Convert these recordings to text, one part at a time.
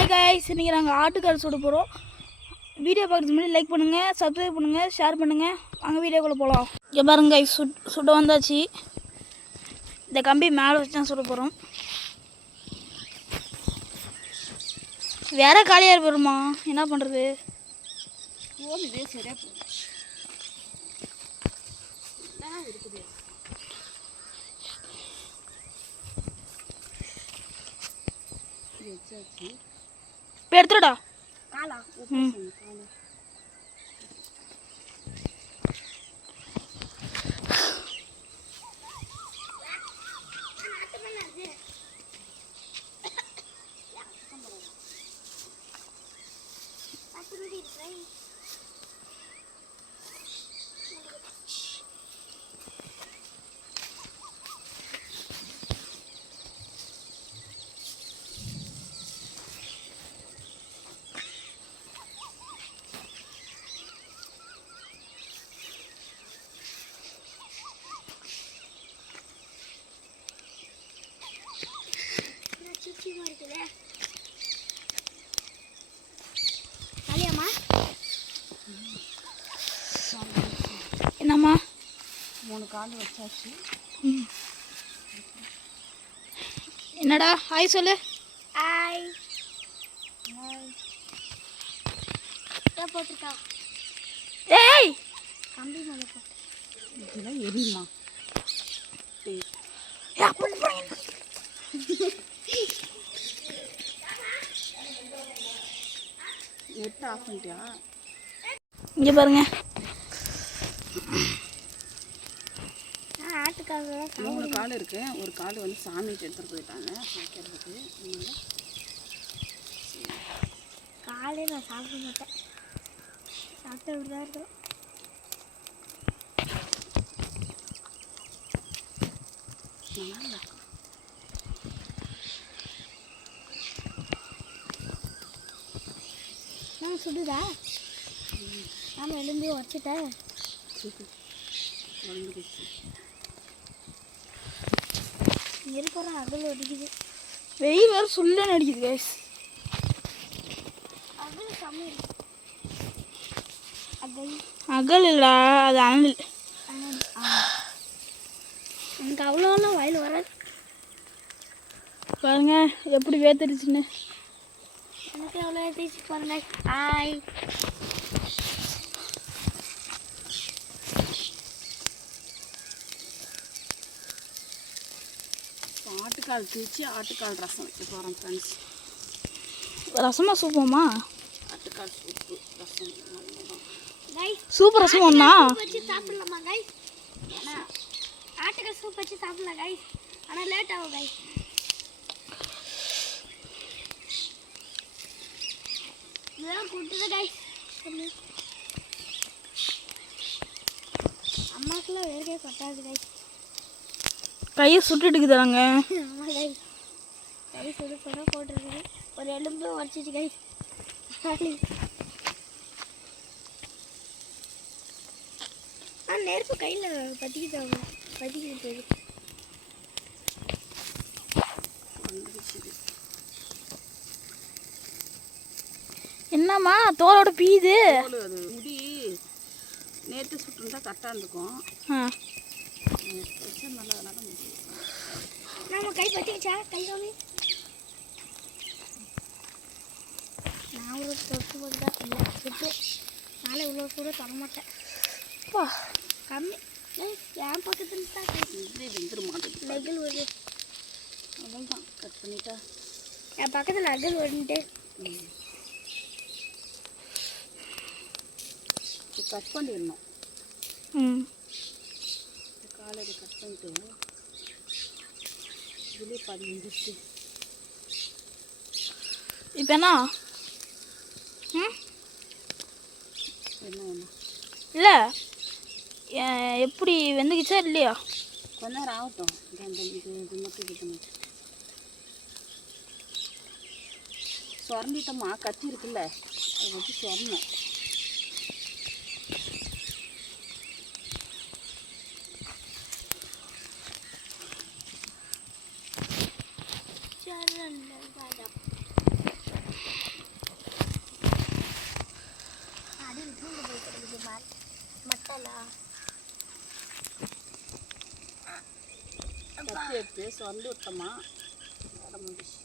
Hi guys, இன்றைக்கி நாங்கள் ஆட்டுக்கால் சுட போகிறோம். வீடியோ பார்க்குறதுக்கு முன்னாடி லைக் பண்ணுங்கள், சப்ஸ்கிரைப் பண்ணுங்கள், ஷேர் பண்ணுங்கள். வாங்க வீடியோக்குள்ளே போகலாம். இங்கே பாருங்க காய்ஸ், சுட வந்தாச்சு. இந்த கம்பி மேலே வச்சு தான் சுட போகிறோம். வேற காலியாக போயிருமா, என்ன பண்ணுறது? இதே சரியாக இருக்குது. இப்போ எடுத்துடா. என்னம்மா 3 கால் வச்சாச்சு. என்னடா ஹாய் சொல்லு. ஹாய் போட்டுருக்கா. ஏய் கம்பி மேலே போட்டு இதெல்லாம் எரியுமா? நெட் ஆஃப் பண்ணிட்டியா? இங்கே பாருங்க, ஆட்டுக்காக 3 கால் இருக்கு. ஒரு கால் வந்து சாமிக்கு எடுத்துகிட்டு போயிட்டாங்க வைக்கிறதுக்கு. காலே நான் சாப்பிட மாட்டேன், சாப்பிட்டு அப்படி தான் இருக்கும். நான் சுடுதா? நாம் எழுந்து வச்சுட்டேன். இருக்கிற அகல் ஒடிக்குது, வெயில் வேறு சுள்ளன்னு அடிக்குது கைஸ். அகல் சமையல் அகல் அகல் இல்லை, அது அனல். எனக்கு அவ்வளோலாம் வயல் வராது. பாருங்க எப்படி வேத்துருச்சுன்னு. எனக்கு எவ்வளோ ஏற்றிச்சு பாருங்க. ஹாய் ஆட்டுக்கால் தூச்சி ஆட்டுக்கால் ரசம் வைக்க போகிறோம் ஃப்ரெண்ட்ஸ். ரசமா சூப்பமா? ஆட்டுக்கால் சூப்பு ரசம் சூப்பர் ரசம் ஒன்றா வச்சு சாப்பிடலாமா கைஸ்? ஆட்டுக்கால் சூப் வச்சு சாப்பிடலாம் கைஸ், ஆனால் லேட் ஆகும் கைஸ். இதெல்லாம் கொடுத்தது கைஸ். அம்மாக்கெல்லாம் வேர்க்கே பட்டாது கைஸ். கையை சுட்டுட்டு தராங்க. ஆமாம் கைஸ், கை சுடு சுட போட்டுருக்கு. ஒரு எலும்பு உடச்சிச்சு கைஸ். நெருப்பு கையில் பற்றிக்கிட்டு போகுது. என்னம்மா தோலோட பீது? அது முடி நேற்று சுட்டுருந்தா கரெக்டாக இருந்துக்கும். நல்லா நம்ம கை பற்றிக்கிச்சா? கை காமி. நான் ஒரு தொட்டு போட்டு தான் இல்லை சுட்டு. நாளை இவ்வளோ கூட தர மாட்டேன். கம்மி என் பக்கத்துல தான் வெந்துட மாட்டேங்குது. லெகல் வருது, அவ்வளோதான் கட் பண்ணிட்டா. என் பக்கத்தில் அகல் வந்துட்டு கட் பண்ணிடணும். காலையில் கட் பண்ணிட்டு இதுலேயே 15 இப்போ என்ன என்ன ஒன்று இல்லை, எப்படி வெந்துக்கிச்சா இல்லையா? கொஞ்ச நேரம் ஆகட்டும். இது மட்டும் இது பண்ணிட்டு சுரண்டிட்டோமா. கத்தி இருக்குல்ல, அதை வச்சு சுரணும். சுற்றி எடுத்து சொந்து விட்டோமா வேற முடிச்சு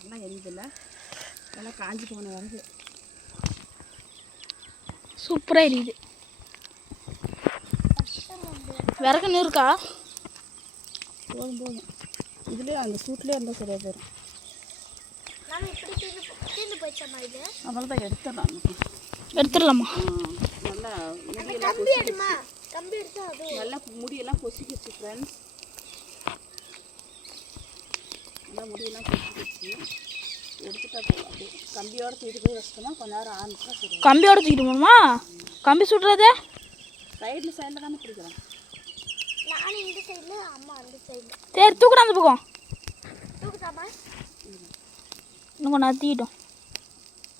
நல்லா எரியுதில்ல நல்லா காஞ்சி போன வருது சூப்பராக எரியுது. விறகுன்னு இருக்கா? போதும் போதும் இதுலேயே அந்த சூட்லேயே இருந்தால் சரியாக போயிடும். அவ்வளோதான் எடுத்துடலாம். எடுத்துடலாமா? நல்லா நல்லா முடியெல்லாம் பொசிக்கிச்சு ஃப்ரெண்ட்ஸ். நல்லா முடியெல்லாம் பொசிக்கிச்சு எடுத்துட்டா போதும். அப்படியே கம்பியோட தூக்கிட்டு போய் வச்சிட்டோம்னா கொஞ்ச நேரம் ஆரம்பிச்சா சரி. கம்பியோட தூக்கிட்டு போகணுமா? கம்பி சுடுறதே சைடில் தானே பிடிக்கிறோம். நான் இந்த சைடில், அம்மா அந்த சைடில். சரி தூக்குறேன் அந்த பக்கம். தூக்குதாமா? இன்னும் கொஞ்சம் தீட்டோம்.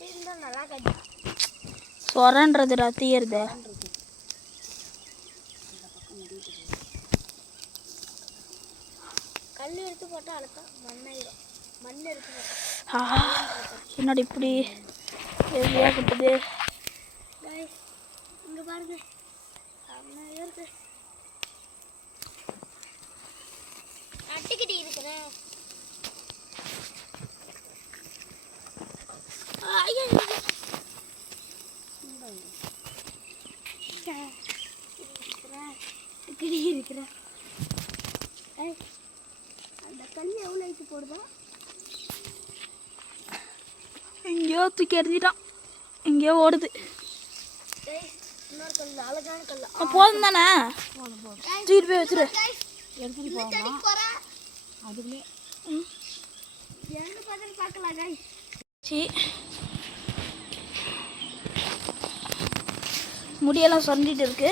இருந்தால் நல்லா கட்டி சொரன்றதுடா தீயறது. கல் எடுத்து போட்டால் அழுத்தம் மண்ணாயிரும். மண் எடுத்து போட்டால் என்னோட இப்படி ஹெவியாக கிட்டது. இங்கே பாருங்க செம்மையாக இருக்கு. அட்டிக்கிட்டி இருக்கிறேன். இருக்கிறேன். அந்த கல் எவ்வளோ ஆயிட்டு போடுதா? எங்கேயோ தூக்கி எறிஞ்சிட்டான், எங்கேயோ ஓடுது. இன்னொரு கல் அழகான கல். போதும் தானே, தூக்கிட்டு போய் வச்சிரு. எடுத்துகிட்டு போகலாம் அதுக்குள்ளே என்ன பார்த்து பார்க்கலாம் காய். முடியெல்லாம் சொரண்டிட்டு இருக்கு.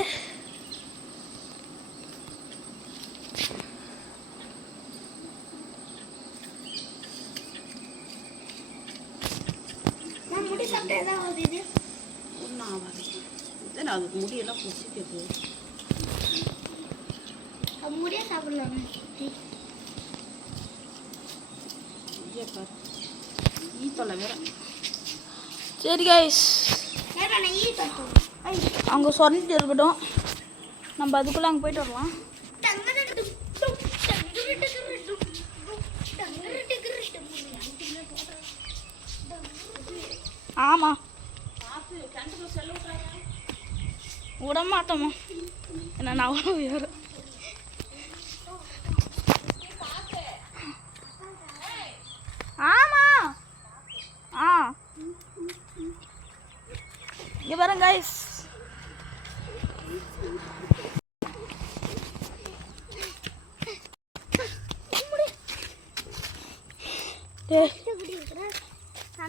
நான் முடி சாப்பிட்டு ஏதாவது இது ஒன்றும் ஆகாது. இதுதான் அதுக்கு முடியெல்லாம் பொசிக்கிறது. முடியே சாப்பிடலாம். ஈ தொலை வேற. சரி கைஸ், ஈ அவங்க சொரண்டிட்டு இருக்கட்டும், நம்ம அதுக்குள்ளே அங்கே போயிட்டு வரலாம். ஆமாம் விட மாட்டோமா, என்ன நான் அவ்வளோ வேறு. ஆமா ஆ இங்கே பாருங்க கைஸ்,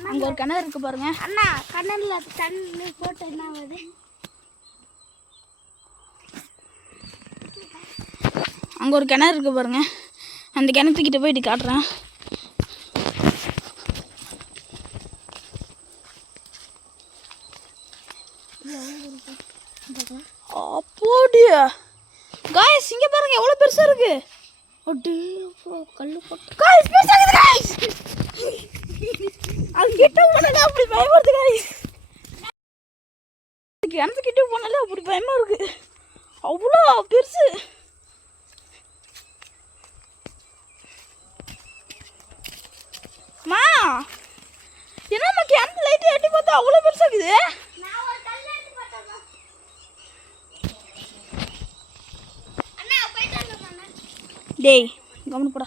அங்கே ஒரு கிணறு இருக்கு பாருங்க. அண்ணா கண்ணல்ல தண்ணி போட்டு என்ன ஆகுது? அங்கே ஒரு கிணறு இருக்கு பாருங்க, அந்த கிணத்துக்கிட்ட போயிட்டு காட்டுறேன். அப்படியா காய்ஸ், இங்கே பாருங்க எவ்வளோ பெருசாக இருக்கு. கல்லு போட்டு காய்ஸ் பெருசாகுது காய்ஸ். அது கிட்ட போனாலே அப்படி பயப்படுது காய்ஸ். கிணத்துக்கிட்ட போனாலே அப்படி பயமா இருக்கு, அவ்வளோ பெருசு. மா என்னம்மா கிணத்து லைட்டு எட்டி பார்த்தா அவ்வளோ பெருசாகுது. டேய் கவனிப்படா.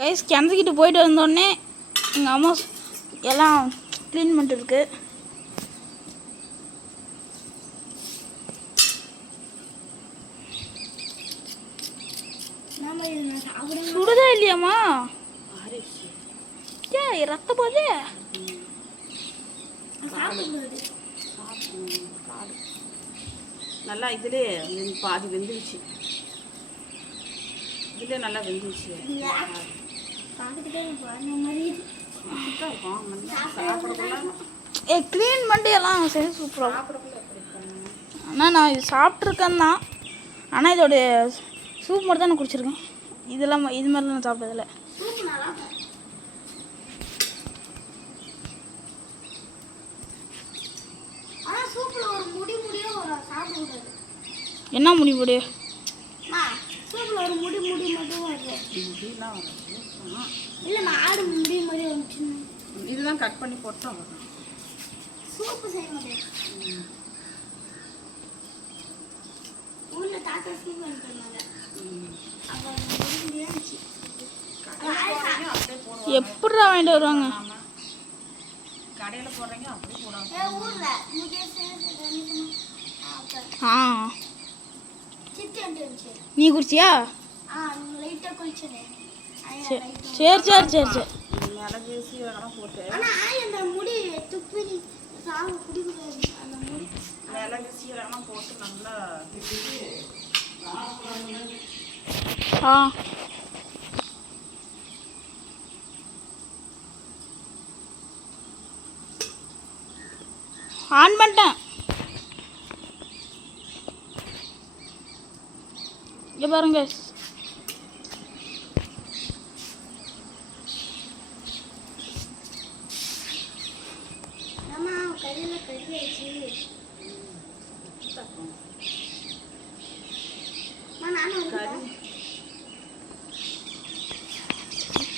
கைஸ் கிணத்துக்கிட்ட போயிட்டு வந்தோடனே எங்கள் அம்மா எல்லாம் க்ளீன் பண்ணிட்டு இருக்கு. சுடுதா இல்லையாம்மா? ஏ ரத்த போதே. நல்லா இதுலே பாதி வெந்துருச்சு. இதுலேயே நல்லா வெந்துருச்சு. க்ளீன் பண்ணி எல்லாம் சரி சூப்பராக. ஆனால் நான் இது சாப்பிட்ருக்கேன் தான், ஆனால் இதோடைய சூப் மட்டும் தான் நான் குடிச்சிருக்கேன். இதெல்லாம் இது மாதிரிலாம் நான் சாப்பிட்டதில்ல. என்ன முடி போடு? சூப்பில் ஒரு முடி மட்டும் வருது. முடியெல்லாம் வராது. இல்லை ஆடு முடி மாதிரி வந்துச்சு. இதெல்லாம் கட் பண்ணி போட்டோம் அவ்வளோதான். சூப்பு செய்ய முடியாது. ஊரில் தாத்தா சூப்பு அனுப்பினாங்க. அப்போ இருந்துச்சு. எப்படிடா வாங்கிட்டு வருவாங்க? கடையில் போடுறீங்க அப்படியே போடாங்க. ஆ சித்தி வந்துருந்துச்சு. நீ குடிச்சியா? லைட்டாக குளிச்சது. சரி சரி சரி சரி சரி. மிளகு சீரகம்லாம் போட்டு ஆனால் அந்த முடி துப்பி சாவு குடிக்கூடாது. அந்த முடி மிளகு சீரகம்லாம் போட்டு நல்லா ஆ ஆன் பண்ணிட்டேன். இங்கே பாருங்க. அம்மா கையில் கறி ஆயிடுச்சு. நானும் கறி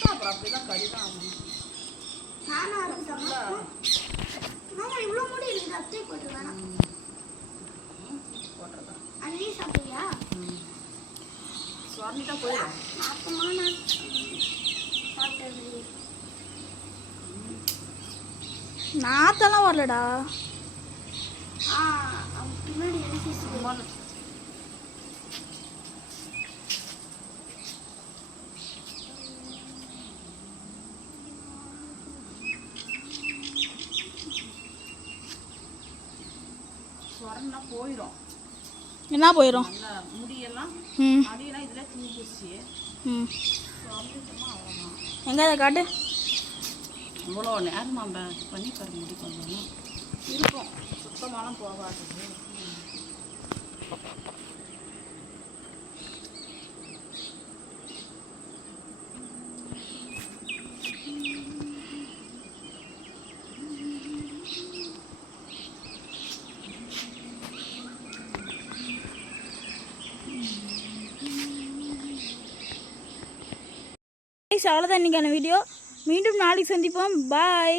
அப்புறம் அப்படிதான் கறி தான் ஆகும். நானும் இருக்குதாம்மா. மாமா இவ்வளோ முடி இருக்குது. அப்படியே போட்டுருவேன். போட்டுருதான் அதையும் சாப்பிடுவியா? சுவாமிட்டா போயிடும். அப்பமா நான் சாப்பிட்டது. நாத்தெல்லாம் வரலடா. அவன் பின்னாடி எழுதி சொரன்னா போயிடும். என்ன போயிடும்? நல்லா முடியெல்லாம் ம் அடியெல்லாம் இதில் தூங்கிச்சு. ம் சொரந்துட்டோமா அவ்வளோதான். எங்கே அதை காட்டு. இவ்வளோ நேரமா பண்ணி பாரு முடி கொஞ்சம் இருக்கும். சுத்தமாலாம் போகாது. அவ்வளோதான் இன்றைக்கான வீடியோ. மீண்டும் நாளைக்கு சந்திப்போம். பாய்.